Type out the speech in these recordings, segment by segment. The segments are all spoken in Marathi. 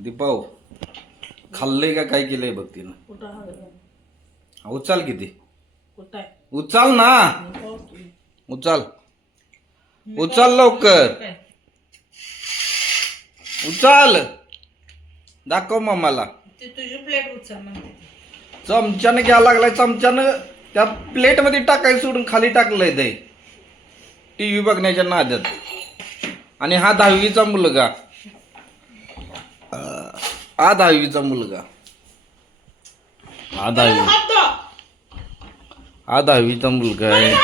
दीपाव खाल्लंय का काय केलंय बघ तिनं. उचल किती उचल ना उचल उचल लवकर उचल दाखव मम्माला. तुझी प्लेट उचल म्हणते. चमच्यानं घ्यायला लागलाय चमच्यानं त्या प्लेट मध्ये टाकायचं सोडून खाली टाकलंय ते टीव्ही बघण्याच्या नादात. आणि हा 10वीचा मुलगा हा 10वीचा मुलगा हा 10वीचा मुलगा आहे.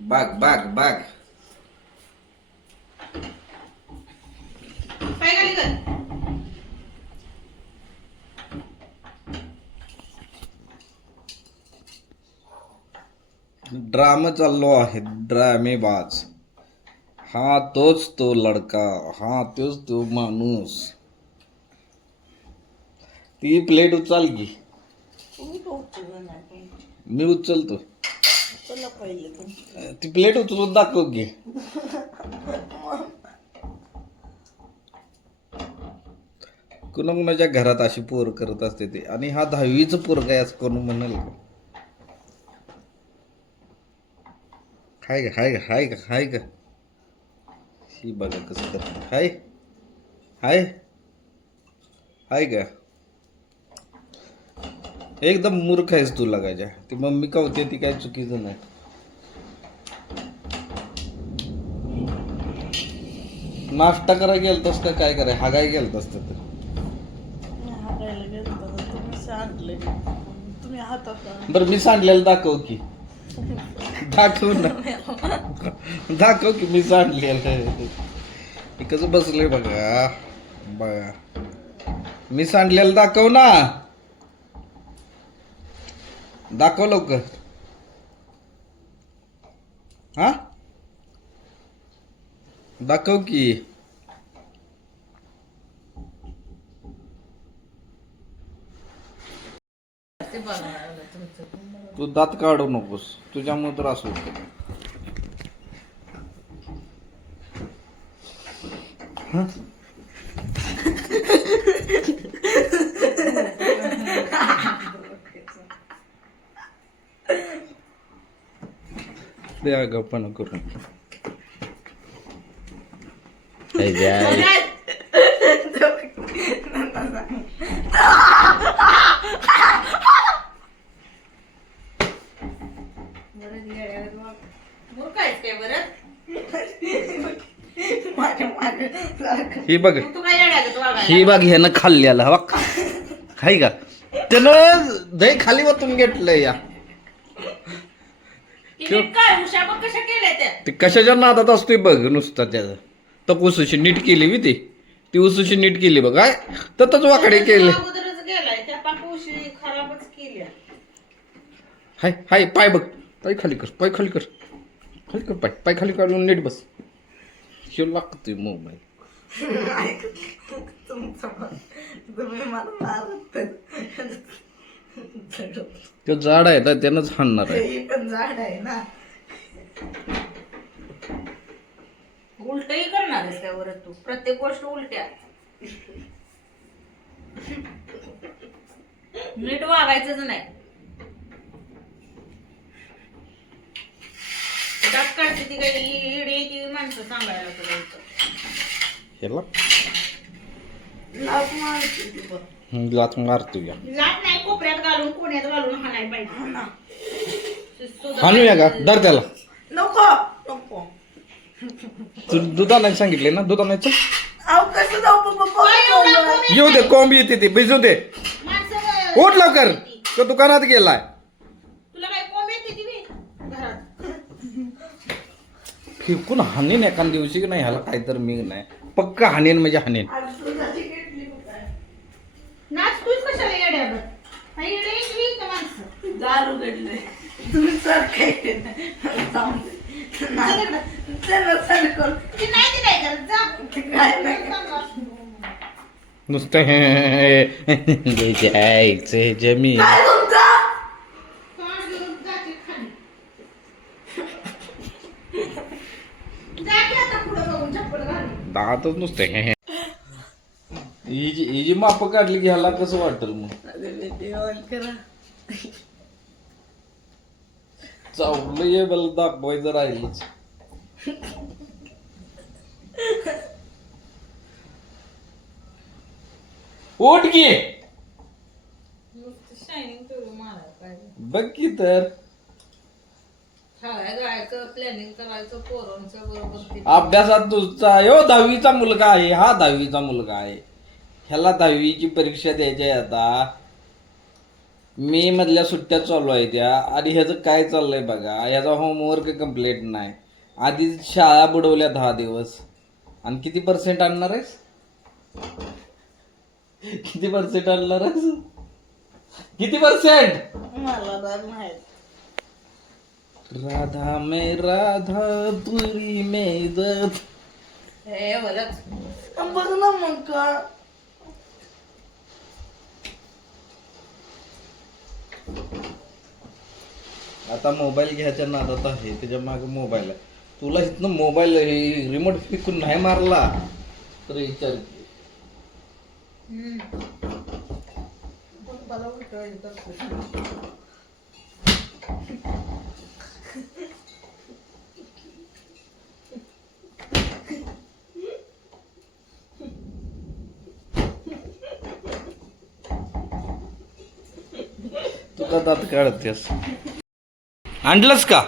बाग बाग बाग ड्रामा चाललो आहे ड्रामेबाज. हा तोच तो लडका हा तोच तो माणूस. ती प्लेट उचल की मी उचलतो. ती प्लेट उचलून दाखव की. कुणाच्या घरात अशी पोर करत असते ते. आणि हा 10वीचं पोरग आहे असं कोण म्हणाल का? हाय का हाय का हाय का हाय का ही बघा कसं करत. हाय हाय हाय का एकदम मूर्ख आहेस तू लागायच्या. ती मम्मी का होते ती काय चुकीचं नाही. नाश्ता करा गेलतस का काय कराय हागाय गेलतस तर बरं मी सांडलेलं दाखव की. दाखव ना दाखव की मी सांडलेलं. कसं बसलंय बघा बघा मी सांडलेलं दाखव ना. दाखव लवकर. हा दाखव की. तू दात काढू नकोस तुझ्यामुळे तर असं होतं. द्या गप्पा करून ही बघ ही बघ ह्यानं खाल्ल्याला बघ खाई का त्यानं दही खाली वतून घेतलंय. या ते कशाच्या नादात असतोय बघ नुसतं. त्याचं तर उसुशी नीट केली मी ती उसुशी नीट केली बघ. काय ततच वाकडे केले. हाय हाय पाय बघ पाय खाली कर पाय खाली कर खाली कर पाय पाय खाली काढून नीट बस. शिव लागतोय मोबाईल. तो झाड आहे तर त्यानंच हाणणार आहे. झाड आहे ना उलटही करणार आहेस त्यावर तू प्रत्येक गोष्ट उलट्या. नीट वागायचंच नाही. दात काढते ती काही इडी ती माणसं सांगायला तुला लात मारतो या. लाट नाही कोपऱ्यात घालून कोण्यात घालून हाणाय पाहिजे. हाणूया का दर त्याला. नको नको तू दुधाला सांगितले ना दुधाला कसं येऊ दे कोंब येते ते भिजू दे. उठ लवकर तो दुकानात गेलाय. तुला काय कोंब येते ती घरात फिरकून हाणीन एखाद दिवशी की नाही ह्याला काहीतरी मी नाही पक्का हाणीन म्हणजे हाणीन. नाच तूच कशाला येड्यावर दारू घडले तुम्ही सर काय नुसतं जायचं जमीन दातच नुसते ही जी माप काढली की ह्याला कसं वाटेल मग चावलं ये मला दाखवायचं राहिलंच ओट की शायनिंग करून मारायला पाहिजे. बघ की तर खायला जायचं प्लॅनिंग करायचं पोरांच्या बरोबर ते. अभ्यासात तुझा यो 10वीचा मुलगा आहे हा 10वीचा मुलगा आहे ह्याला 10वीची परीक्षा द्यायची आहे आता मे मधल्या सुट्ट्या चालू आहे त्या आणि ह्याचं काय चाललंय बघा ह्याचा होमवर्क कम्प्लीट नाही आधी शाळा बुडवल्या 10 दिवस आणि किती पर्सेंट आणणार आहेस किती पर्सेंट आणणार आहेस किती पर्सेंट मला तर माहित. राधा में राधा तुरी में दत हे बरंच. बघ ना मग का आता मोबाईल घ्यायच्या नादात आहे त्याच्या मागे मोबाईल आहे तुला इथनं मोबाईल रिमोट फेकून नाही मारला तर विचार की. मला उठवायचं तर. तू का दात काढतेस आणलंस का